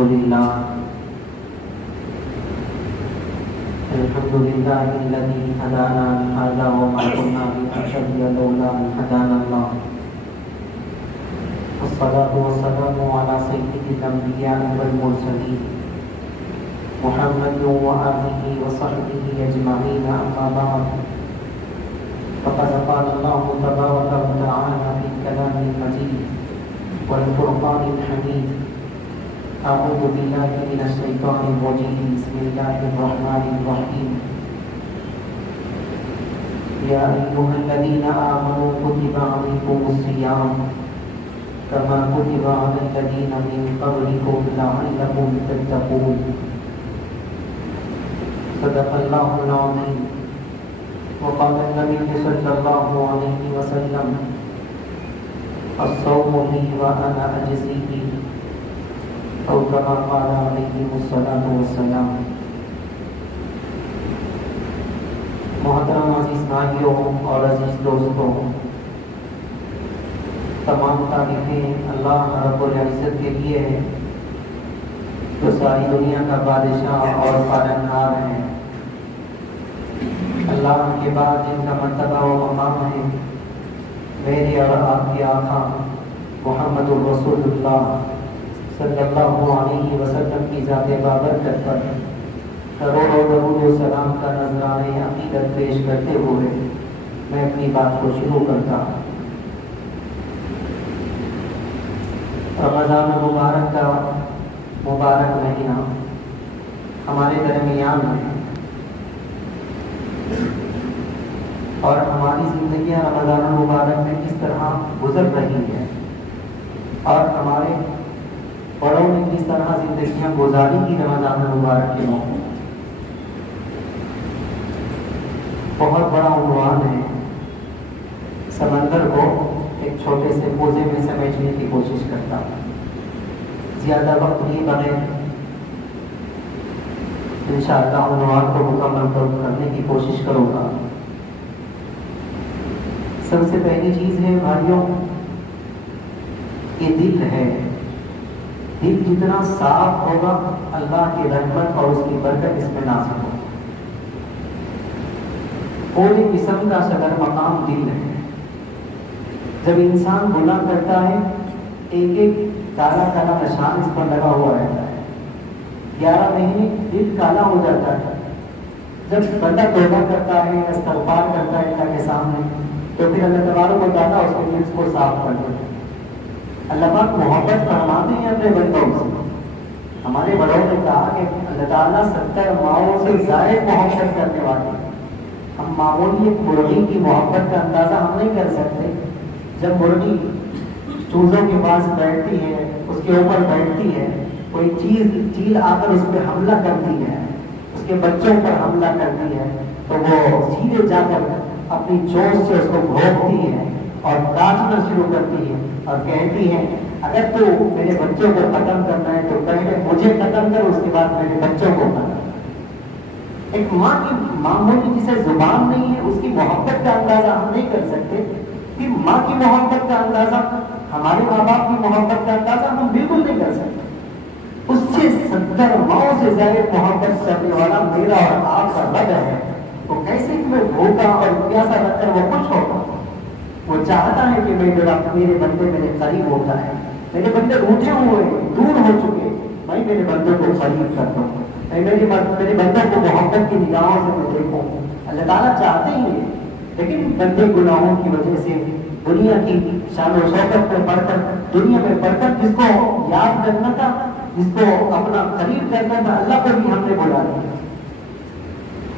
الحمد لله الذي هدانا لهذا وما كنا لنهتدي لولا أن هدانا الله والصلاة والسلام على سيد الأنبياء والمرسلين محمد وآله وصحبه أجمعين أما بعد فقد قال الله تبارك وتعالى في الكلام المجيد والفرقان الحميد أعوذ بالله من الشيطان الرجيم بسم الله الرحمن الرحيم يا أيها الذين آمنوا كتب عليكم الصيام كما كتب على الذين من قبلكم لعلكم تتقون صدق الله العظيم وقال النبي صلى الله عليه وسلم الصوم لي وأنا أجزي به أو كما قال عليه الصلاة والسلام. محترم عزیز بھائیوں اور عزیز دوستوں، تمام تعریفیں اللہ رب العزت کے لیے ہیں جو ساری دنیا کا بادشاہ اور پالنہار ہے. اللہ کے بعد جن کا مرتبہ و مقام ہے، میرے اور آپ کے آقا محمد الرسول اللہ صلی اللہ علیہ وسلم کی ذات بابرکت پر کروڑوں درود و سلام کا نذرانہ عقیدت پیش کرتے ہوئے میں اپنی بات کو شروع کرتا ہوں. رمضان المبارک کا مبارک مہینہ ہمارے درمیان ہے اور ہماری زندگیاں رمضان المبارک میں کس طرح گزر رہی ہیں اور ہمارے بڑوں نے کس طرح زندگیاں گزاری کی رمضان المبارک کے موقع. بہت بڑا عنوان ہے. سمندر کو ایک چھوٹے سے کوزے میں سمیٹنے کی کوشش کرتا ہوں. زیادہ وقت نہیں بغیر انشاءاللہ عنوان کو مکمل کرنے کی کوشش کروں گا. سب سے پہلی چیز ہے بھائیوں، یہ دل ہے. دل جتنا صاف ہوگا اللہ کی رحمت اور اس کی برکت اس میں نازل ہوگا. پورے جسم کا صدر مقام دل ہے. جب انسان گناہ کرتا ہے ایک ایک کالا کالا نشان اس پر لگا ہوا رہتا ہے. 11 مہینے دل کالا ہو جاتا ہے. جب بندہ توبہ کرتا ہے، استغفار کرتا ہے اللہ کے سامنے، تو پھر اللہ تبارک و تعالیٰ اس کے دل کو صاف کر دیتا ہے. اللہ پاک محبت فرماتے ہیں اپنے بندوں سے. ہمارے بڑوں نے کہا کہ اللہ تعالیٰ 70 ماؤں سے زائد محبت کرنے والے ہیں. ہم معمولی ایک مرغی کی محبت کا اندازہ ہم نہیں کر سکتے. جب مرغی چوزوں کے پاس بیٹھتی ہے، اس کے اوپر بیٹھتی ہے، کوئی چیل آ کر اس پہ حملہ کرتی ہے، اس کے بچوں پر حملہ کرتی ہے، تو وہ سیدھے جا کر اپنی چونچ سے اس کو بھونکتی ہے اور کاٹنا شروع کرتی ہے اور کہتی ہے اگر تو میرے بچوں کو ختم کرنا ہے تو پہلے مجھے ختم کر، اس کے بعد میرے بچوں کو ختم. ایک ماں کی معمولی جسے زبان نہیں ہے اس کی محبت کا اندازہ ہم نہیں کر سکتے. کہ ماں کی محبت کا اندازہ، ہمارے ماں باپ کی محبت کا اندازہ ہم بالکل نہیں کر سکتے. اس سے 70 ماؤں سے زیادہ محبت کرنے والا میرا اور آپ کا رب ہے. وہ کیسے تمہیں بھوکا اور پیاسا رکھ کر وہ خوش ہوگا؟ وہ چاہتا ہے کہ میرے بندے میرے قریب ہوتا ہے. میرے بندے روٹھے ہوئے دور ہو چکے، میں میرے بندوں کو قریب کرتا ہوں. میں میرے بندوں کو محبت کی نگاہوں سے میں دیکھوں. اللہ تعالیٰ چاہتے ہی ہیں، لیکن بندے گناہوں کی وجہ سے دنیا کی شان و شوکت میں پڑھ کر، دنیا میں پڑھ کر جس کو یاد کرنا تھا، جس کو اپنا قریب کرنا تھا، اللہ کو بھی ہم نے بلا دیا.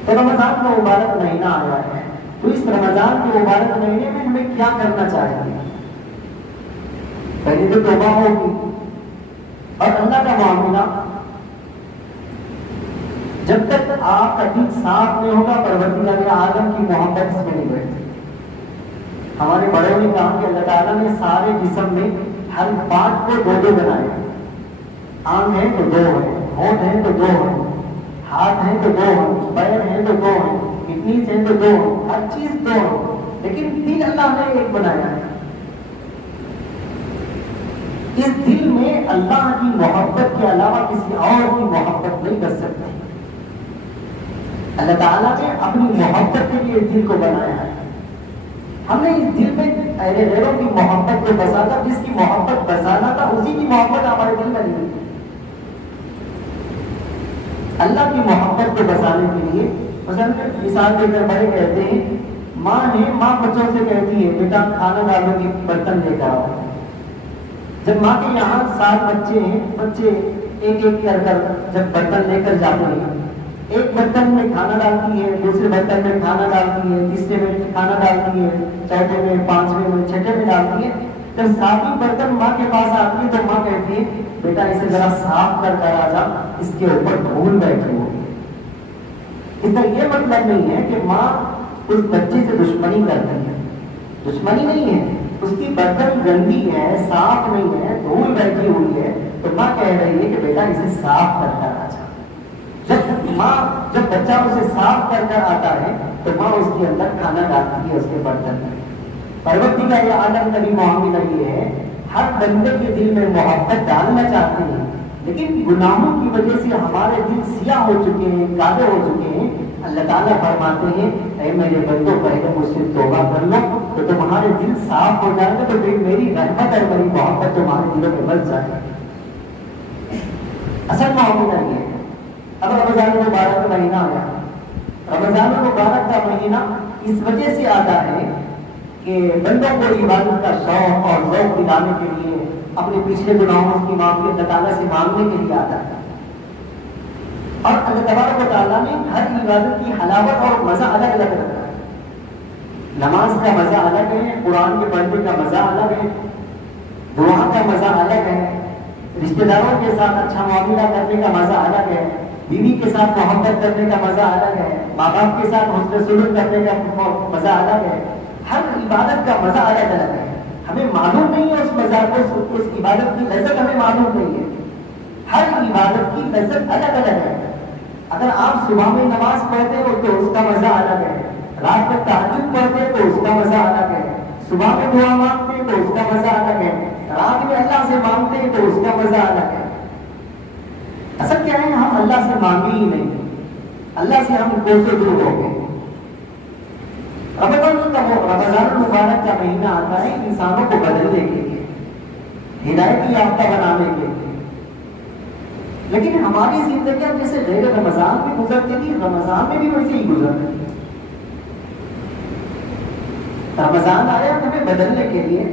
تو رمضان کا مبارک مہینہ آیا ہے، تو اس رمضان کے مبارک مہینے میں ہمیں کیا کرنا چاہیے؟ پہلے تو توبہ ہوگی اور اللہ کا معاملہ. جب تک آپ کا دل صاف نہیں ہوگا پروردگار عالم کی محبت اس میں نہیں بیٹھتی. ہمارے بڑوں نے کہا کہ اللہ تعالیٰ نے سارے جسم میں ہر بات کو 2 بنایا. آنکھ ہے تو 2 ہے، ہونٹ ہے تو 2 ہے، ہاتھ ہے تو 2 ہے، پیر ہے تو 2 ہے، کڈنیز ہے تو 2 ہے، ہر چیز 2 ہے. لیکن دل اللہ نے ایک بنایا ہے. اس دل میں اللہ کی محبت کے علاوہ کسی اور کی محبت نہیں کر سکتی. اللہ تعالیٰ نے اپنی محبت کے لیے اس دل کو بنایا ہے. ہم نے اس دل میں غیروں کی محبت کو بسا تھا. جس کی محبت بسانا تھا اسی کی محبت ہمارے دل میں نہیں. اللہ کی محبت کو بسانے کے لیے مثال دے کر بڑے کہتے ہیں ماں بچوں سے کہتی ہے بیٹا کھانا ڈالنے کے برتن لے کر آؤ. جب ماں کے یہاں 7 بچے ہیں, بچے ایک ایک کر جب برتن لے کر جاتے ہیں, ایک برتن میں کھانا ڈالتی ہے, دوسرے برتن میں کھانا ڈالتی ہے, تیسرے میں کھانا ڈالتی ہے, چوتھے میں, 5ویں میں, 6ویں میں ڈالتی ہے. جب 7ویں برتن ماں کے پاس آتی ہے تو ماں کہتی ہے بیٹا اسے ذرا صاف کر آ جا, اس کے اوپر دھول بیٹھی ہو. اس کا یہ مطلب نہیں ہے کہ ماں اس بچے سے دشمنی کرتی ہے. دشمنی نہیں ہے, اس کی برتن گندی ہے, صاف نہیں ہے, دھول بیٹھی ہوئی ہے, تو ماں کہہ رہی ہے کہ بیٹا اسے صاف کر آ جا. جب بچہ اسے صاف کر آتا ہے تو ماں اس کے اندر کھانا ڈالتی ہے اس کے برتن میں. پروردگار کا یہ عالم کا بھی معاملہ یہ ہے, ہر بندے کے دل میں محبت ڈالنا چاہتے ہیں, لیکن گناہوں کی وجہ سے ہمارے دل سیاہ ہو چکے ہیں, کالے ہو چکے ہیں. اللہ تعالیٰ فرماتے ہیں اے میرے بندوں پہلے مجھ سے توبہ کر لو تو تمہارے دل صاف ہو جائے گا, تو پھر میری رحمت اور میری محبت تمہارے دلوں میں بس جائے گی. اصل معاملہ یہ ہے. اب رمضان المبارک کا مہینہ آیا. رمضان المبارک کا مہینہ اس وجہ سے آتا ہے کہ بندوں کو عبادت کا شوق اور ذوق دلانے کے لیے اپنے پچھلے گناہوں کی معافی اللہ تعالیٰ سے مانگنے کے لیے آتا ہے. اور اللہ تبارک و تعالیٰ نے ہر عبادت کی حلاوت اور مزہ الگ الگ رکھا ہے. نماز کا مزہ الگ ہے, قرآن کے پڑھنے کا مزہ الگ ہے, دعا کا مزہ الگ ہے, رشتہ داروں کے ساتھ اچھا معاملہ کرنے کا مزہ الگ ہے, بیوی کے ساتھ محبت کرنے کا مزہ الگ ہے, ماں باپ کے ساتھ حسن سلوک کرنے کا مزہ الگ ہے. ہر عبادت کا مزہ الگ الگ ہے. ہمیں معلوم نہیں ہے اس مزہ کو, اس عبادت کی لذت ہمیں معلوم نہیں ہے. ہر عبادت کی لذت الگ الگ ہے. اگر آپ صبح میں نماز پڑھتے ہو تو اس کا مزہ الگ ہے, رات میں تہجد پڑھتے تو اس کا مزہ الگ ہے, صبح میں دعا مانگتے تو اس کا مزہ الگ ہے, رات میں اللہ سے مانگتے تو اس کا مزہ الگ ہے. اصل کیا ہے, ہم اللہ سے مانگے ہی نہیں, اللہ سے ہم کوسوں دور ہو گئے. رمضان المبارک کا مہینہ آتا ہے انسانوں کو بدلنے کے لیے, ہدایت یافتہ بنانے کے لیے. لیکن ہماری زندگیاں جیسے غیر رمضان میں گزرتی تھی, رمضان میں بھی ویسے ہی گزرتی تھی. رمضان آیا ہمیں بدلنے کے لیے,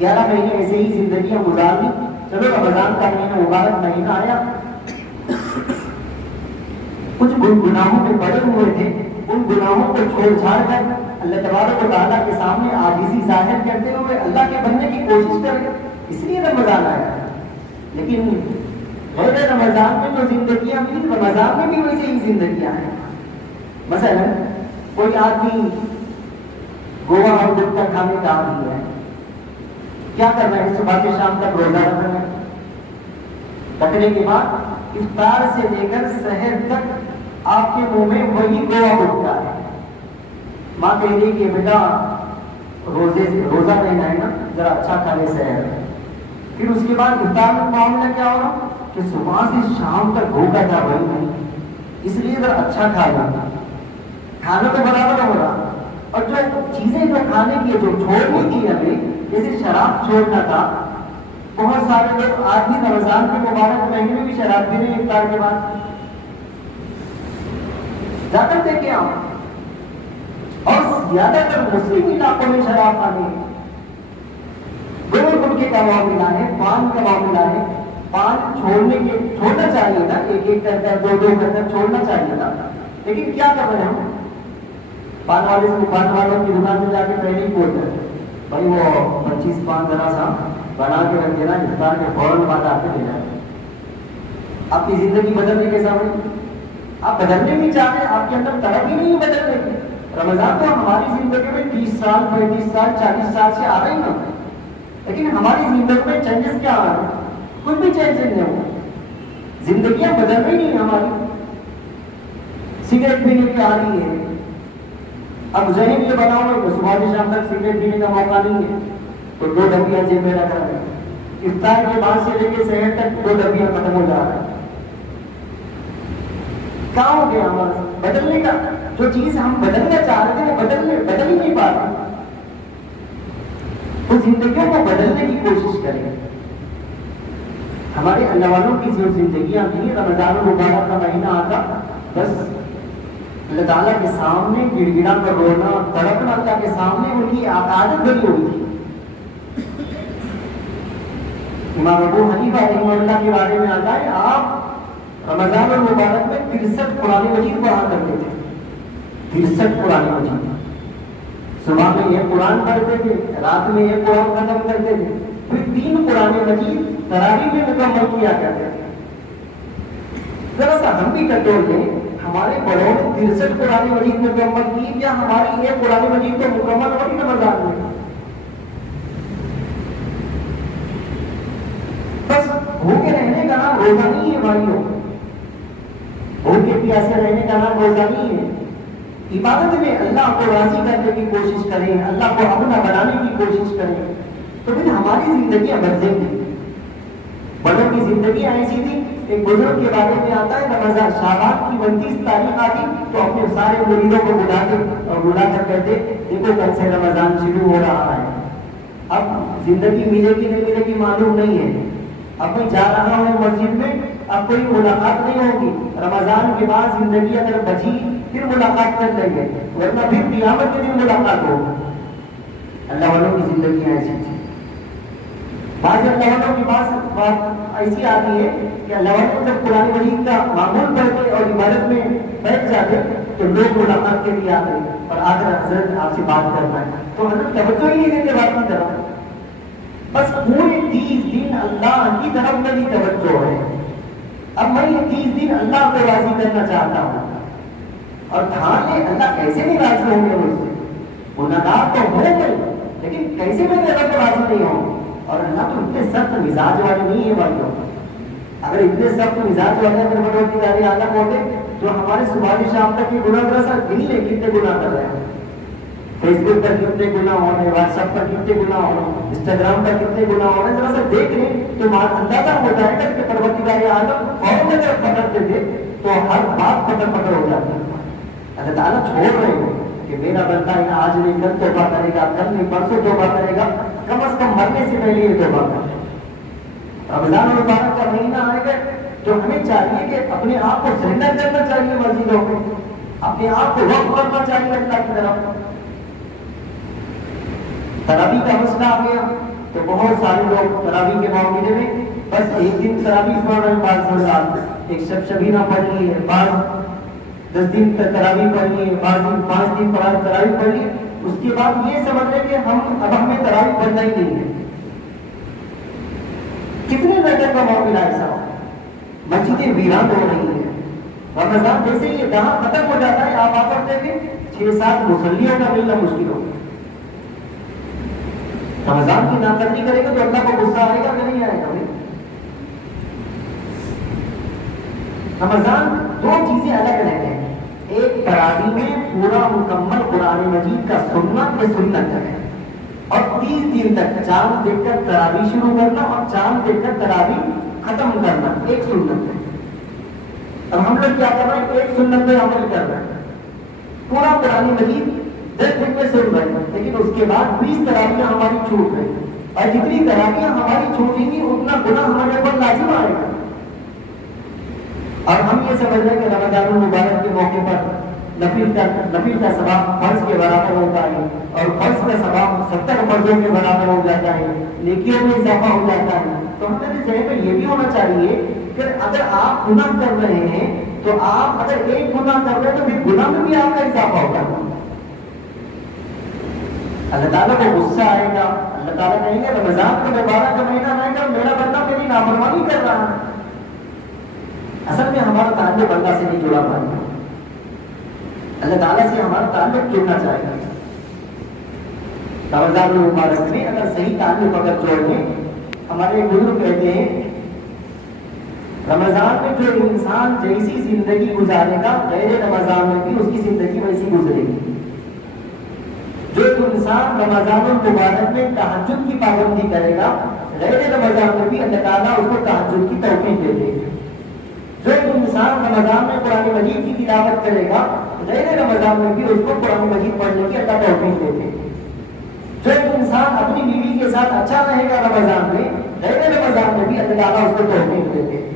11 مہینے ایسے ہی زندگیاں گزار دی. چلو رمضان کا مہینہ مبارک مہینہ آیا, کچھ گناہوں میں پڑے ہوئے تھے, ان گناہوں کو چھوڑ چھاڑ کر اللہ تبارک و تعالیٰ کے سامنے عاجزی ظاہر کرتے ہوئے اللہ کے بننے کی کوشش کریں. اس لیے رمضان آیا. لیکن غیر رمضان میں جو زندگیاں تھیں, رمضان میں بھی ویسے ہی زندگیاں ہیں. مثلا کوئی آدمی گووا اور گٹکا کھانے کا عادی ہے, کیا کرنا ہے, صبح سے شام تک روزہ رکھنا ہے. رکھنے کے بعد افطار سے لے کر سحر تک آپ کے منہ میں وہی گووا گٹکا ہے. ماں کہہ رہی کہ بیٹا روزہ رہنا ہے نا, ذرا اچھا کھا لے سحر. پھر اس کے بعد افطار کا معاملہ کیا ہوگا کہ صبح سے شام تک بھوکا تھا بھائی نہیں, اس لیے ذرا اچھا کھا لوں. کھانا تو برابر ہو رہا, اور جو چیزیں جو کھانے کی جو چھوڑنی تھی ہمیں, جیسے شراب چھوڑنا تھا, بہت سارے لوگ آج بھی رمضان کے مبارک مہینے میں بھی شراب پی رہے ہیں افطار کے بعد. جا کر دیکھیں آپ, اور زیادہ تر مسلم علاقوں میں شراب پانے گول گٹکے کا معاملہ ہے, پان کا معاملہ ہے. پان چھوڑنا چاہیے تھا, ایک ایک کر کر, دو کر کر چھوڑنا چاہیے تھا. لیکن کیا کر رہے ہیں ہم, پان والے سے, پان والوں کی دکان سے جا کے پہلے ہی بول رہے بھائی وہ 25 پان ذرا سا بنا کے رکھ دینا, افطار کے فوراً بعد آپ کے لینا. آپ کی زندگی بدلنے کے سامنے آپ بدلنے نہیں چاہتے, آپ کے اندر طلب ہی نہیں بدلنے کی. رمضان تو ہماری زندگی میں 30 سال 35 سال 40 سال سے آ رہے ہیں, لیکن ہماری زندگی میں چینجز کیا آ رہے ہیں, کچھ بھی چینجز نہیں ہو. زندگیاں بدل رہی نہیں ہماری. سگریٹ پینے کی آ رہی ہے, اب ذہن یہ بناؤ کہ صبح سے شام تک سگریٹ پینے کا موقع نہیں ہے, تو 2 ڈبیاں جیب میں رکھ رہے ہیں. افطار کے بعد سے لے کے سحر تک 2 ڈبیاں ختم ہو جا رہا ہے. کہاں ہو گیا ہمارا بدلنے کا؟ جو چیز ہم بدلنا چاہ رہے تھے بدل ہی نہیں پا رہے. تو زندگیوں کو بدلنے کی کوشش کریں. ہمارے اللہ والوں کی جو زندگیاں تھیں، رمضان المبارک کا مہینہ آتا بس اللہ تعالیٰ کے سامنے گڑ گڑا کر رونا تڑپنا اللہ کے سامنے ان کی عادت بنی ہوئی تھی. امام ابو حنیفہ رحمہ اللہ کے بارے میں آتا ہے آپ رمضان المبارک میں 63 قرآن مجید پڑھا کرتے تھے. 63 قرآن مجید. صبح میں یہ قرآن پڑھتے تھے، رات میں یہ قرآن ختم کرتے تھے، پھر 3 قرآن مجید تراویح میں مکمل کیا کرتے تھے. ذرا سا ہم بھی کنٹرول لیں. ہمارے بڑوں نے 63 قرآن مجید مکمل کی، کیا ہماری یہ قرآن مجید تو مکمل ہوئی رمضان میں؟ بس بھوکے رہنے کا نام روزہ نہیں ہے بھائیوں. بھوکے پیاسے رہنے کا نام روزہ نہیں ہے. عبادت میں اللہ کو راضی کرنے کی کوشش کریں، اللہ کو اپنا بنانے کی کوشش کریں، تو پھر ہماری زندگیاں بدلیں گی. بڑوں کی زندگی ایسی تھی. ایک بزرگ کے بارے میں آتا ہے رمضان شعبان کی 29 تاریخ آتی تو اپنے سارے مریدوں کو بلا کر کہتے دیکھو کل سے رمضان شروع ہو رہا ہے. اب زندگی ملے گی نہیں ملے گی معلوم نہیں ہے. اب میں جا رہا ہوں مسجد میں، اب کوئی ملاقات نہیں ہوگی. رمضان کے بعد زندگی اگر بچی پھر ملاقات کر لیں گے، ورنہ پھر قیامت کے دن ملاقات ہوگی. اللہ والوں کی زندگی ایسی تھی. بعض اللہ والوں کی بات ایسی آتی ہے کہ اللہ والوں جب قرآن مجید کا معمول پڑھتے اور عبادت میں بیٹھ جاتے تو لوگ ملاقات کے لیے آتے اور آ کر حضرت آپ سے بات کرنا ہے تو حضرت توجہ ہی نہیں دیتے بات کی طرف. بس پورے 30 دن اللہ کی طرف میری توجہ ہے. اب میں یہ 30 دن اللہ کو راضی کرنا چاہتا ہوں. اور دھیان لے اللہ کیسے نہیں راضی ہوں گے مجھ سے؟ گناہگار تو ہو گئے لیکن کیسے میں اللہ کو راضی نہیں ہوں؟ اور اللہ تو اتنے سخت مزاج والے نہیں ہے بھائیوں. اگر اتنے سخت مزاج والے اگر پروردگار عالم ہوتے تو ہمارے صبح سے شام تک کے گناہ ذرا دن لے کتنے گناہ کر رہے ہیں. فیس بک پر کتنے گناہ ہو رہے ہیں، واٹس ایپ پر کتنے گناہ ہو رہے ہیں، انسٹاگرام پر کتنے گناہ ہو رہے ہیں. ذرا سا دیکھ لیں تو اندازہ ہو جائے گا کہ پروردگار عالم فوراً اگر پکڑتے تھے تو ہر بات پکڑ ہو جاتی. اللہ تعالیٰ چھوڑ رہے ہیں کہ میرا بندہ آج نہیں کل توبہ کرے گا، کل نہیں پرسوں توبہ کرے گا، کم از کم مرنے سے پہلے یہ توبہ کرے. رمضان المبارک کا مہینہ آئے گا تو ہمیں چاہیے کہ اپنے آپ کو سرنڈر کرنا چاہیے مسجدوں میں، اپنے آپ کو وقف کرنا چاہیے اللہ کی طرف. تراویح کا مسئلہ آ گیا تو بہت سارے لوگ تراویح کے معاملے میں بس ایک دن تراویح پڑھ رہے ہیں، بعض حضرات ایک شبینہ پڑھ لی ہے، بعض 10 دن تراویح پڑھ لی ہے، بعض دن 5 دن تراویح پڑھ لی. اس کے بعد یہ سمجھ رہے کہ اب ہمیں تراویح پڑھنا ہی نہیں ہے. کتنے بیٹر کا معاملہ ایسا ہو، مسجدیں ویران ہو رہی ہیں. رمضان جیسے یہ جہاں ختم ہو جاتا ہے آپ آ کرتے کہ 6-7 مصلیوں کا ملنا مشکل ہو. رمضان کی نافرمانی کرے گا تو اللہ کو غصہ آئے گا کہ نہیں آئے گا؟ رمضان 2 چیزیں الگ رہتے ہیں. ایک تراویح میں پورا مکمل قرآن مجید کا سنت ہے اور 30 دن تک چاند دیکھ کر تراویح شروع کرنا اور چاند دیکھ کر تراویح ختم کرنا ایک سنت ہے. اب ہم لوگ کیا کر رہے ہیں؟ ایک سنت پہ عمل کر رہے ہیں. پورا قرآن مجید 10 دن میں سن رہے ہیں لیکن اس کے بعد 20 تراویح ہماری چھوٹ گئی اور جتنی تراویح ہماری چھوٹیں گی اتنا گناہ ہمارے پر لازم آئے گا. اور ہم یہ سمجھ رہے ہیں کہ رمضان المبارک کے موقع پر نفل کا ثواب فرض کے برابر ہوتا ہے اور فرض کا ثواب 70 فرضوں کے برابر ہو جاتا ہے، نیکیوں میں اضافہ ہو جاتا ہے. تو ہمیں ذہن میں یہ بھی ہونا چاہیے کہ اگر آپ گناہ کر رہے ہیں تو آپ اگر ایک گناہ کر رہے ہیں تو پھر گناہ میں بھی آپ کا اضافہ ہوگا. اللہ تعالیٰ کو غصہ آئے گا. اللہ تعالیٰ کہیں گے رمضان کا مبارک کا مہینہ آئے گا میرا بندہ میری نافرمانی کر رہا ہے. اصل میں ہمارا تعلق اللہ سے نہیں جڑا پائے گا. اللہ تعالیٰ سے ہمارا تعلق جڑنا چاہے گا. رمضان المبارک میں اگر صحیح تعلق اگر جوڑ لیں، ہمارے بزرگ کہتے ہیں رمضان میں جو انسان جیسی زندگی گزارے گا غیر رمضان میں بھی اس کی زندگی ویسی گزرے گی. جو انسان رمضان المبارک میں تہجد کی پابندی کرے گا غیر رمضان میں بھی اللہ تعالیٰ اس کو تہجد کی توفیق دے دے گا. جو انسان رمضان میں قرآن مجید کی تلاوت کرے گا غیر رمضان میں بھی اس کو قرآن مجید پڑھنے کی اللہ توفیق دے دے گا. جو انسان اپنی بیوی کے ساتھ اچھا رہے گا رمضان میں غیر رمضان میں بھی اللہ تعالیٰ اس کو توفیق دے دے گا.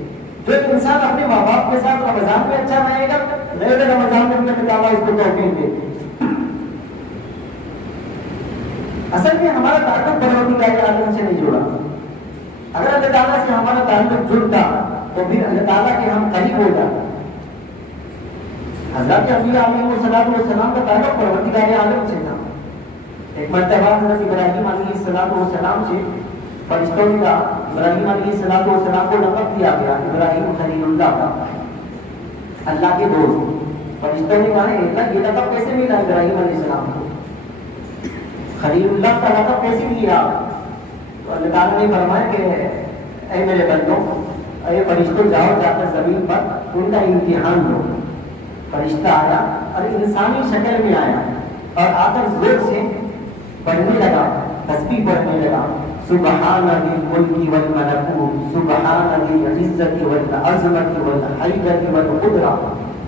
جو انسان اپنے ماں باپ کے ساتھ رمضان میں اچھا رہے گا غیر رمضان میں بھی اللہ تعالیٰ اس کو توفیق دے دے گا. اصل میں ہمارا تعلق پروردگار عالم سے نہیں جڑا. اگر اللہ تعالیٰ سے ہمارا تعلق جڑتا تو پھر اللہ تعالیٰ کے ہم قریب ہو جاتے. حضرت انبیاء علیہ السلام کا تعلق پروردگار عالم سے تھا. ایک مرتبہ حضرت ابراہیم علیہ السلام سے فرشتوں نے کہا, ابراہیم علیہ السلام کو لقب دیا گیا ابراہیم خلیل اللہ کا, اللہ کے دوست. فرشتوں نے کہا یہ لقب کیسے ملا ابراہیم علیہ السلام کو, خلیل اللہ کا لقب کیسے ملا؟ تو اللہ تعالیٰ نے فرمایا کہ اے میرے بندوں, اے فرشتوں جاؤ جا کر زمین پر ان کا امتحان لو. فرشتہ آیا اور انسانی شکل میں آیا اور آ کر زور سے پڑھنے لگا, تسبیح پڑھنے لگا, سبحان ذی الملک والملکوت سبحان ذی العزت والعظمت والحیبۃ والقدرہ.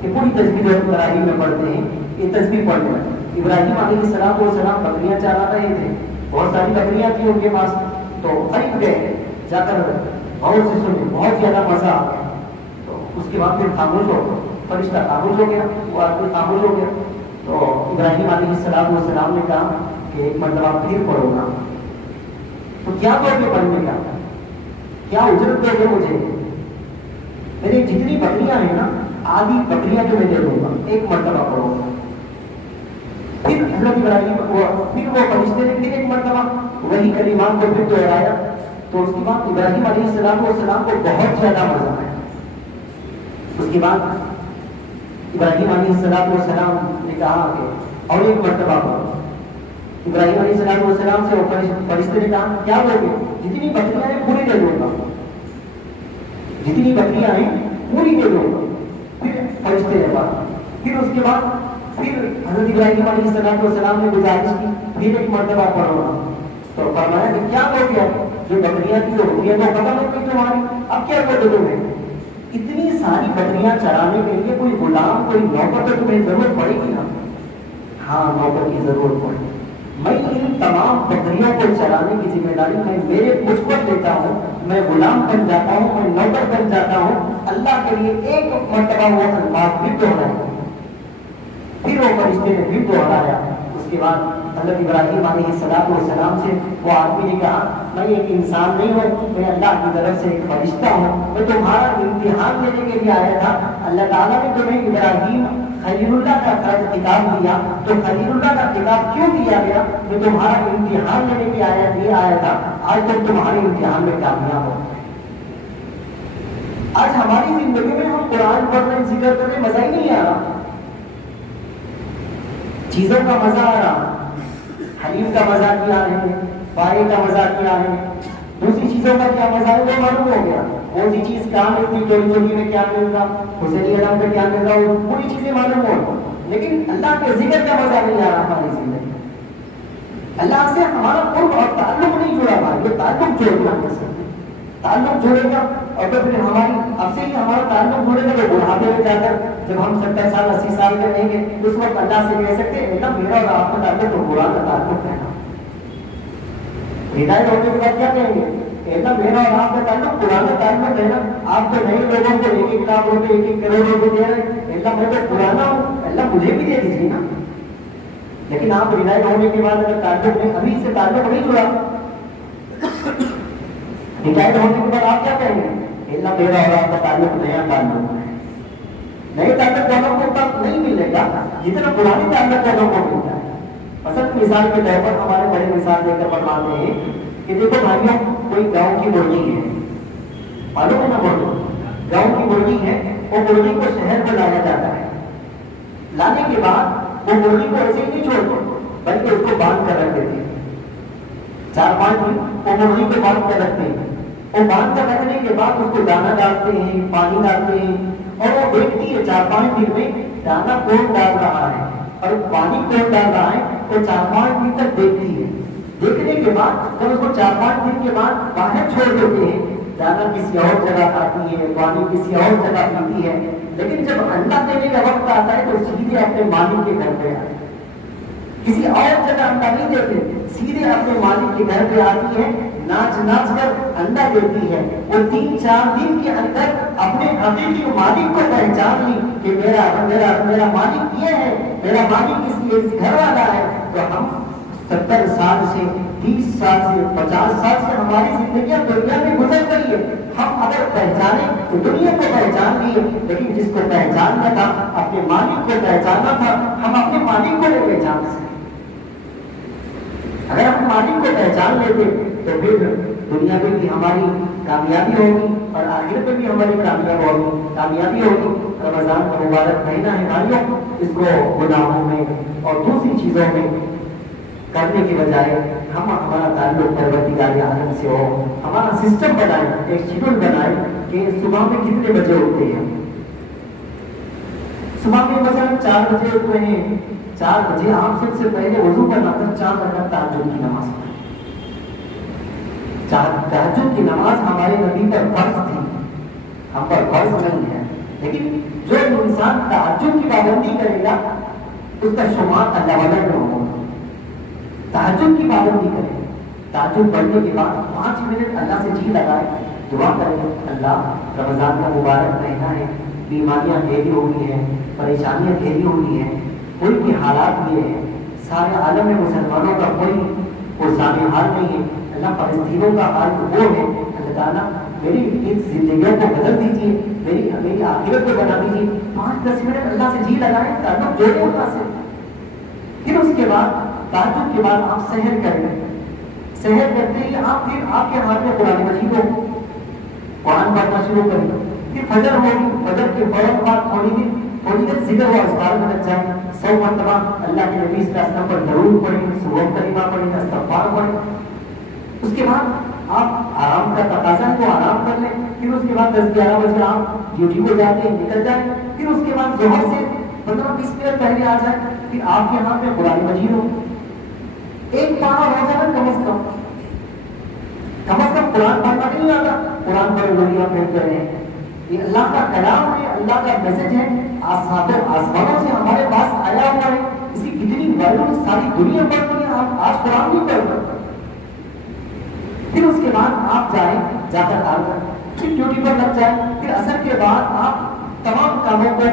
یہ پوری تسبیح جو ابراہیم میں پڑھتے ہیں یہ تسبیح پڑھنے لگے. ابراہیم علیہ السلام بکریاں چرا رہے تھے, بہت ساری بکریاں تھیں ان کے پاس, تو خرید گئے جا کر بہت سے سنے, بہت زیادہ مزہ آ گیا. تو اس کے بعد پھر خاموش ہو گیا, فرشتہ خاموش ہو گیا, وہ آدمی خاموش ہو گیا. تو ابراہیم علیہ السلام نے کہا کہ ایک مرتبہ پھر پڑھو گا. تو کیا پڑھ کے پڑھنے کا, کیا اجرت دے گے مجھے؟ میری جتنی بکریاں ہیں نا آدھی بکریاں جو میں دے دوں گا, ایک مرتبہ پڑھو گا. پھر حضرت ابراہیم پھر وہ فرشتے نے پھر ایک مرتبہ وہی کلمات کو پھر دہرایا. تو اس کے بعد ابراہیم علیہ السلام کو بہت زیادہ مزہ آیا. اس کے بعد ابراہیم علیہ السلام نے کہا کہ اور ایک مرتبہ پڑھو. ابراہیم علیہ السلام سے فرشتے نے کہا کیا بولے؟ جتنی بکریاں ہیں پوری دے دوں گا, جتنی بکریاں ہیں پوری دے دوں گا. پھر فرشتے نے کہا, پھر اس کے بعد پھر حضرت ابراہیم علیہ السلام نے گزارش کی پھر ایک مرتبہ پڑھو. تو فرمایا کہ کیا ہو گیا, جو بکریاں تھی وہ بکریاں تو ختم ہو گئی تمہاری, اب کیا کر دو گے؟ اتنی ساری بکریاں چرانے کے لیے کوئی غلام, کوئی نوکر تو تمہیں ضرورت پڑے گی نا. ہاں نوکر کی ضرورت پڑے. میں ان تمام بکریوں کو چرانے کی ذمہ داری میں مجھ پر دیتا ہوں. میں غلام بن جاتا ہوں, میں نوکر بن جاتا ہوں. اللہ کے لیے ایک مرتبہ وہ الفاظ بھی دہرائے. پھر وہ فرشتے نے پھر دہرایا. اس کے بعد حضرت ابراہیم علیہ السلام سے وہ آدمی نے کہا میں ایک انسان نہیں ہوں, میں اللہ کی طرف سے ایک فرشتہ ہوں. میں تمہارا امتحان لینے کے لیے آیا تھا. اللہ تعالیٰ نے تمہیں ابراہیم خلیل اللہ کا خطاب دیا, تو خلیل اللہ کا خطاب کیوں دیا گیا؟ میں تمہارا امتحان لینے کے لیے آیا تھا. آج تم تمہارے امتحان میں کامیاب ہو. آج ہماری زندگی میں ہم قرآن پڑھ رہے, ذکر کر رہے, مزہ ہی نہیں آ رہا. چیزوں کا مزہ آ رہا, حلیم کا مزہ کیا ہے, پائے کا مزہ کیا ہے, دوسری چیزوں کا کیا مزہ ہے وہ معلوم ہو گیا. کون سی چیز کہاں ملتی, چوری چوری میں کیا مل رہا, حسینی علم میں کیا مل رہا, وہ پوری چیزیں معلوم ہو. لیکن اللہ کے ذکر کا مزہ نہیں آ رہا ہماری زندگی. اللہ سے ہمارا قرب اور تعلق نہیں جڑا ہوا. یہ تعلق جوڑنا ہے, تعلق جوڑے گا اور تو پھر ہماری اب سے ہی ہمارا تعلق جوڑے گا. تو بڑھاپے میں جا کر جب ہم 70 سال 80 سال کے رہیں گے اس وقت اللہ سے کہہ سکتے ہیں اللہ میرا اور آپ کا تعلق تو قرآن کا تعلق ہے. ہدایت ہونے کے بعد کیا کہیں گے؟ اللہ میرا اور آپ کا تعلق قرآن کا تعلق ہے نا. آپ تو نئے لوگوں کو 1-1 لاکھ روپے 1-1 کروڑ روپے دے رہے ہیں. اللہ میں تو پرانا ہوں, اللہ مجھے بھی دے دیجیے نا. لیکن آپ ہدایت ہونے کے بعد اگر تعلق نہیں, ابھی سے تعلق نہیں جڑا, ہدایت ہونے کے بعد آپ کیا کہیں گے؟ اللہ میرا اور آپ کا تعلق نیا تعلق ہے. نئے تعلق والوں کو تب نہیں ملے گا جتنا پرانے تعلق والوں کو ملتا ہے. مثلا مثال کے طور پر ہمارے بڑے مثال دے کر فرماتے ہیں کہ دیکھو بھائیوں, کوئی گاؤں کی مرغی ہے, معلوم ہے نا مرغی, گاؤں کی مرغی ہے, وہ مرغی کو شہر میں لایا جاتا ہے. لانے کے بعد وہ مرغی کو ایسے ہی نہیں چھوڑتے بلکہ اس کو باندھ کر رکھ دیتے ہیں. 4-5 دن وہ مرغی کو باندھ کر رکھتے ہیں. وہ باندھ کر رکھنے کے بعد اس کو دانا ڈالتے ہیں, پانی ڈالتے ہیں, اور وہ دیکھتی ہے 4-5 دن میں دانا کون ڈال رہا ہے اور پانی کون ڈال رہا ہے. وہ 4-5 دن تک دیکھتی ہے. دیکھنے کے بعد جب اس کو 4-5 دن کے بعد باہر چھوڑ دیتے ہیں، دانا کسی اور جگہ کھاتی ہے، پانی کسی اور جگہ پیتی ہے، لیکن جب انڈا دینے کا وقت آتا ہے تو سیدھے اپنے مالک کے گھر پہ آتی ہے. کسی اور جگہ انڈا نہیں دیتے، سیدھے اپنے مالک کے گھر پہ آتی ہے، ناچ ناچ کر انڈا دیتی ہے. وہ 3-4 دن کے اندر اپنے حقیقی مالک کو پہچان لی کہ میرا مالک یہ ہے، میرا مالک اس گھر والا ہے. تو ہم 70 سال سے 30 سال سے 50 سال سے ہماری زندگیاں دنیا میں گزر گئی ہے. ہم اگر پہچانے تو دنیا کو پہچان لیے، لیکن جس کو پہچاننا تھا اپنے مالک کو پہچاننا تھا، ہم اپنے مالک کو نہیں پہچان سکتے. اگر ہم مالک کو پہچان لیتے تو پھر دنیا میں بھی ہماری کامیابی ہوگی اور آخرت میں بھی ہماری کامیابی ہوگی. رمضان کا مبارک مہینہ ہے بھائیوں، اس کو گناہوں میں اور دوسری چیزوں میں کرنے کے بجائے ہمارا تعلق پروردگار عالم سے ہو. ہمارا سسٹم بنائے، ایک شیڈول بنائے کہ صبح میں کتنے بجے اٹھتے ہیں. صبح میں مثلا 4 بجے اٹھ رہے ہیں، 4 بجے آپ سب سے پہلے وضو کرنا کر 4 رکعت تہجد کی نماز پڑھیں. تہجد کی نماز ہمارے نبی پر فرض تھی، ہم پر فرض نہیں ہے. لیکن جو انسان تہجد کی پابندی کرے گا اس کا شمار اللہ والا میں ہوگا. تہجد کی پابندی کرے، تہجد پڑھنے کے بعد 5 منٹ اللہ سے جی لگائے، دعا کریں، اللہ رمضان کا مبارک مہینہ ہے، بیماریاں گھیری ہوئی ہیں، پریشانیاں گھیری ہوئی ہیں، ملک کے حالات یہ ہیں، سارے عالم میں مسلمانوں کا کوئی ثانی حال نہیں ہے. اللہ فلسطینوں کا حال وہ ہے. اللہ تعالیٰ میری ان زندگیوں کو بدل دیجیے، میری آخرت کو بنا دیجیے. 5-10 منٹ اللہ سے جی لگائیں، تعلق جوڑیں اللہ سے. پھر اس کے بعد تہجد کے بعد آپ سحر کریں. سحر کرتے ہی پھر آپ کے ہاتھ میں قرآن مجید ہو، قرآن پڑھنا شروع کریں. پھر فجر ہوگی، فجر کے فوراً بعد تھوڑی دیر ذکر و اذکار میں لگ جائیں. 100 مرتبہ اللہ کے نبی صلی اللہ علیہ وسلم پر درود پڑھیں، سورۃ کریمہ پڑھیں، استغفار پڑھیں. اس کے بعد آپ آرام کا تقاضا ہے تو آرام کر لیں. پھر اس کے بعد 10-11 بجے آپ ڈیوٹی کو جاتے ہیں، نکل جائیں. پھر اس کے بعد ظہر سے 15-20 منٹ پہلے آ جائیں. پھر آپ کے ہاتھ میں قرآن مجید ہو، ایک پارہ روزانہ کم از کم قرآن پڑھنا نہیں آتا، قرآن پڑھ وہی آپ پڑھتے رہے. یہ اللہ کا کلام ہے، اللہ کا میسج ہے، آسمانوں سے ہمارے پاس آیا ہوا ہے. اس کی کتنی ویلیو ساری دنیا پڑھتی ہے، آپ آج قرآن نہیں پڑھ رہے. پھر اس کے بعد آپ جائیں، جا کر آ کر پھر ڈیوٹی پر لگ جائیں. پھر عصر کے بعد آپ تمام کاموں کو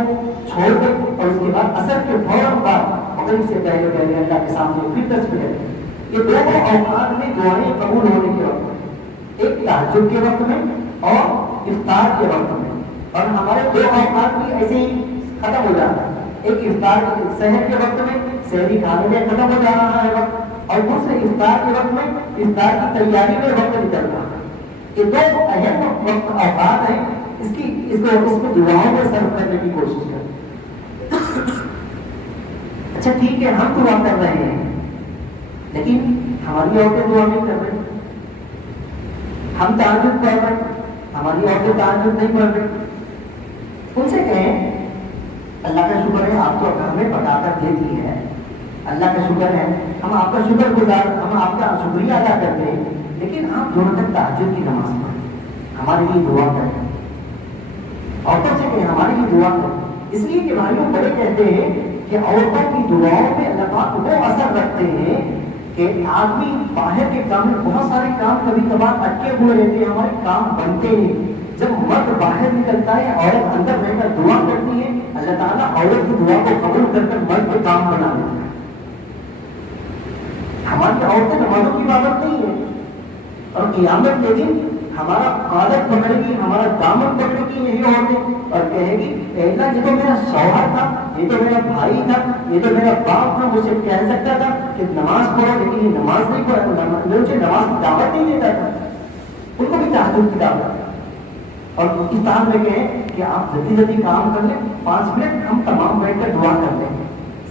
چھوڑ دیں اور اس کے بعد عصر کے فوراً بعد مغرب سے پہلے اللہ کے سامنے پھر 10 منٹ. یہ دونوں اوقات میں دعائیں قبول ہونے کے وقت میں، ایک تہجد کے وقت میں اور افطار کے وقت میں. اور ہمارے 2 اوقات بھی ایسے ہی ختم ہو جاتا ہے. ایک افطار سحر کے وقت میں سحری کھانے میں ختم ہو جا رہا ہے وقت، اور دوسرے افطار کے وقت میں افطار کی تیاری میں وقت نکل رہا ہے. یہ 2 اہم وقت اوقات ہیں. اس کو دعاؤں میں صرف کرنے کی کوشش کریں. اچھا ٹھیک ہے، ہم دعا کر رہے ہیں لیکن ہماری عورتیں دعا نہیں کر رہے. ہم تہجد پڑھ رہے، ہماری عورتیں تہجد نہیں پڑھ رہی. ان سے کہیں اللہ کا شکر ہے آپ تو ہمیں پکا کر دیتی ہے، اللہ کا شکر ہے، ہم آپ کا شکر گزار، ہم آپ کا شکریہ ادا کرتے ہیں، لیکن آپ دونوں تک تہجد کی نماز پڑھیں، ہمارے لیے دعا کریں. عورتوں سے کہیں ہمارے لیے دعا کریں. اس لیے کہ بھائیوں بڑے کہتے ہیں کہ عورتوں کی دعاؤں میں اللہ پاک وہ اثر رکھتے ہیں کہ آدمی باہر کے کام میں بہت سارے کام کبھی کبھار اٹکے ہوئے رہتے ہیں، ہمارے کام بنتے ہیں. جب مرد باہر نکلتا ہے، عورت اندر رہ کر دعا کرتی ہے، اللہ تعالیٰ عورت کی دعا کو قبول کر مرد کے کام بنا دیتا ہے. ہماری عورتیں نمازوں کی پابند نہیں ہے، اور قیامت کے دن ہمارا قادت پکڑے گی، ہمارا دامن پکڑے گی یہی عورتیں اور کہے گی پہلا یہ تو میرا شوہر تھا، یہ تو میرا بھائی تھا، یہ تو میرا باپ تھا، مجھے کہہ سکتا تھا کہ نماز پڑھو، لیکن یہ نماز نہیں پڑھا، مجھے نماز کی دعوت نہیں دیتا تھا. ان کو بھی تہجد کی دعوت. اور افطار میں کہیں کہ آپ جلدی جلدی کام کر لیں، 5 منٹ ہم تمام بیٹھ کر دعا کر لیں،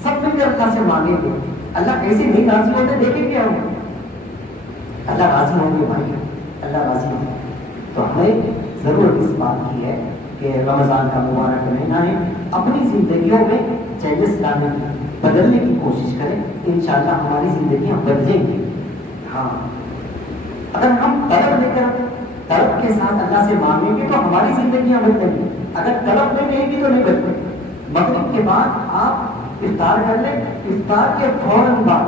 سب مل کر اللہ سے مانگیں گے. اللہ کیسے نہیں راضی ہوتے دیکھیں گے ہم. اللہ راضی ہوں گے بھائی، اللہ راضی ہوں گے. تو ہمیں ضرورت اس بات کی ہے کہ رمضان کا مبارک مہینہ ہے، اپنی زندگیوں میں چینجز لانے کی. بدلنے کی کوشش کریں، انشاءاللہ ہماری زندگیاں بدلیں گی۔ ہاں، اگر ہم طلب لے کر طلب کے ساتھ اللہ سے مانگیں گے تو ہماری زندگیاں بدلیں گی، اگر طلب نہیں رہے گی تو نہیں بدلیں گی۔ مغرب کے بعد آپ افطار کر لیں، افطار کے فوراً بعد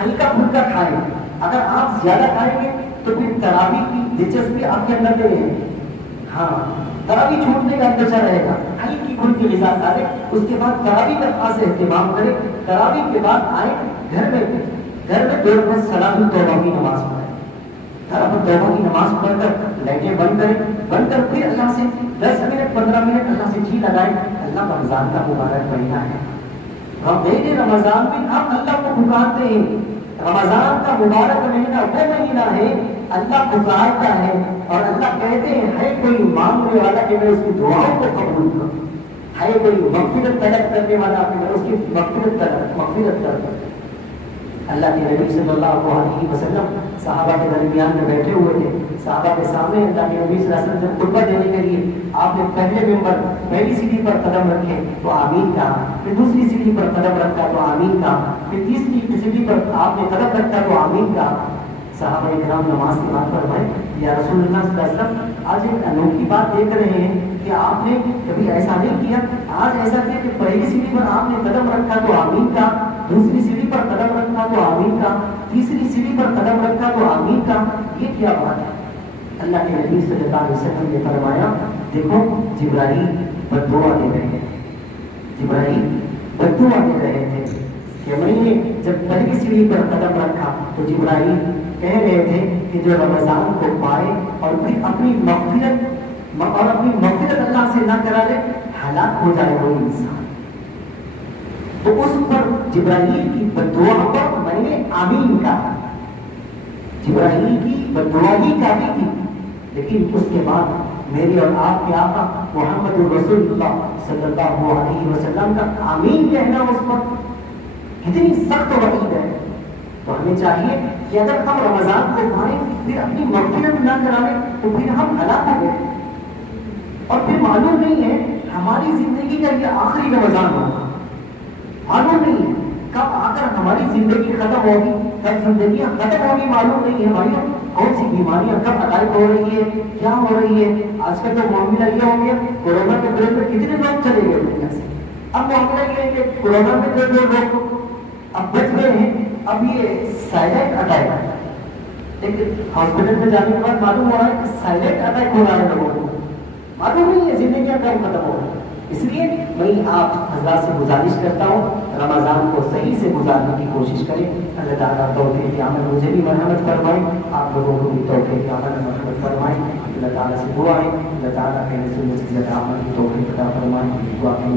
ہلکا پھلکا کھائیں، اگر آپ زیادہ کھائیں گے تو پھر تراویح کی دلچسپی آپ کے اندر نہیں رہے گی۔ ہاں، تراویح چھوٹنے کا اندیشہ رہے گا، ہلکی پھلکی غذا کھائیں، اس کے بعد تراویح کا خاص اہتمام کریں، تراویح کے بعد آئیں گھر میں 2 رکعت سلام توبہ کی نماز پڑھیں، توبہ کی نماز پڑھ کر لائٹیں بند کر پھر اللہ سے 10 منٹ 15 منٹ اللہ سے جی لگائیں، اللہ رمضان کا مبارک مہینہ ہے، مہینے رمضان میں ہم اللہ کو پکارتے ہیں، رمضان کا مبارک مہینہ وہ مہینہ ہے اللہ پکارتا ہے اور اللہ کہتے ہیں ہے کوئی مانگنے والا کہ میں اس کی دعاؤں کو قبول کروں، ہے کوئی مغفرت طلب کرنے والا کہ میں اس کی مغفرت طلب۔ اللہ کے نبی صلی اللہ علیہ وسلم صحابہ کے درمیان میں بیٹھے ہوئے تھے، صحابہ کے سامنے اللہ کے نبی صلی اللہ علیہ وسلم جب خطبہ دینے کے لیے آپ نے پہلی سیڑھی پر قدم رکھے تو آمین کہا، پھر دوسری سیڑھی پر قدم رکھا تو آمین کہا، پھر تیسری سیڑھی پر آپ نے قدم رکھا تو آمین کہا۔ صحابہ کرام نماز کی بات فرمائے، یا رسول اللہ صلی اللہ علیہ وسلم آج ایک انوکھی بات دیکھ رہے ہیں کہ آپ نے کبھی ایسا نہیں کیا، آج ایسا کیا کہ پہلی سیڑھی پر آپ نے قدم رکھا تو آمین کہا، دوسری سیڑھی پر قدم رکھا تو آمین کہا، تیسری سیڑھی پر قدم رکھا تو آمین کہا، یہ کیا بات ہے؟ اللہ کے نبی صلی اللہ علیہ وسلم نے فرمایا دیکھو جبرائیل بد دعا دے رہے ہیں، جبرائیل بد دعا دے رہے تھے کہ میں نے جب پہلی سیڑھی پر قدم رکھا تو جبرائیل کہہ رہے تھے کہ جو رمضان کو پائے اور پھر اپنی مغفرت اللہ سے نہ کرا لے ہلاک ہو جائے وہ انسان، تو اس پر جبرائیل کی بد دعا پر میں نے آمین کہا، جبرائیل کی بد دعا ہی کافی تھی، لیکن اس کے بعد میرے اور آپ کے آقا محمد رسول اللہ صلی اللہ علیہ وسلم کا آمین کہنا اس پر کتنی سخت وعید ہے۔ تو ہمیں چاہیے کہ اگر ہم رمضان کو پائیں پھر اپنی مغفرت نہ کرائیں تو پھر ہم ہلاک ہو گئے، اور پھر معلوم نہیں ہے ہماری زندگی کا یہ آخری رمضان ہوگا، معلوم نہیں ہے کب آ کر ہماری زندگی ختم ہوگی، کب زندگیاں ختم ہوگی معلوم نہیں ہے بھائیوں، کون سی بیماریاں کب عطائق ہو رہی ہے، کیا ہو رہی ہے۔ آج کل تو معاملہ یہ ہو گیا کورونا کے پیریڈ میں کتنے لوگ چلے گئے دنیا سے، اب معاملہ یہ ہے کہ کورونا میں جو لوگ اب بچ گئے ہیں اب یہ سائلنٹ اٹیک ہے، لیکن ہاسپٹل میں جانے کے بعد معلوم ہو رہا ہے کہ سائلنٹ اٹیک ہو رہا ہے لوگوں کو، معلوم نہیں ہے زندگیاں کب ختم ہو رہی ہے۔ اس لیے میں آپ حضرات سے گزارش کرتا ہوں رمضان کو صحیح سے گزارنے کی کوشش کریں، اللہ تعالیٰ توفیق عمل مجھے بھی مرحمت فرمائے، آپ لوگوں کو بھی توفیق عمل مرحمت فرمائے، اللہ تعالیٰ سے دعا ہے اللہ تعالیٰ کے رسول سے عمل کی توفیق عطا فرمائے، دعا کی